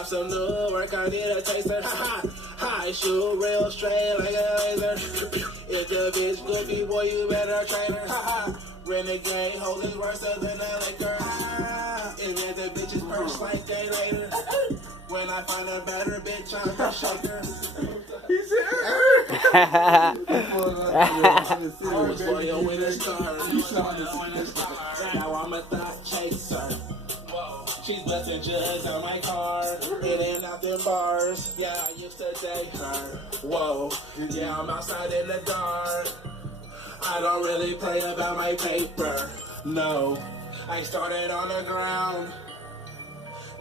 cop some new work, I need a taster. Ha ha, I shoot real straight like a laser. If the bitch goofy, boy, you better train her. Ha ha, renegade, holding worse than a liquor. Ha, and if the bitches purse like they later. When I find a better bitch, I'm a shaker. He said, I was loyal with a star. Now I'm a thought chaser. She's busting jugs on my car, in out them bars. Yeah, I used to date her. Whoa, yeah, I'm outside in the dark. I don't really play about my paper. No, I started on the ground.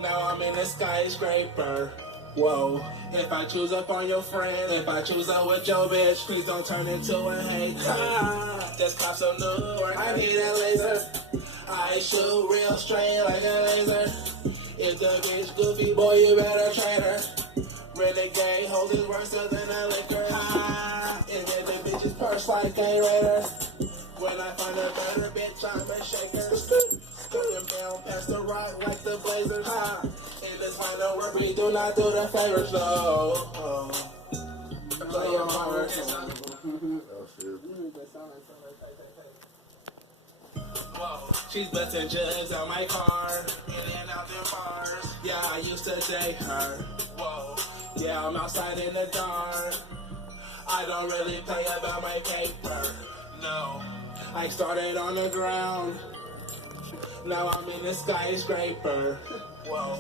Now I'm in a skyscraper. Whoa, if I choose up on your friend, if I choose up with your bitch, please don't turn into a hate. Ah, just cop some new work, I need a laser. I shoot real straight like a laser. If the bitch goofy, boy, you better train her. Renegade, hold is worse than a liquor. Ah, and then the bitches purse like a raider. When I find a better bitch, I'm a shaker. Scooting down past the rock like the Blazers. Ha! In this final work, we do not do the favors, no. Play your part. Whoa, she's busting jugs on my car, in and out them bars. Yeah, I used to date her. Whoa, yeah, I'm outside in the dark. I don't really play about my paper. No, I started on the ground. Now I'm in a skyscraper. Whoa.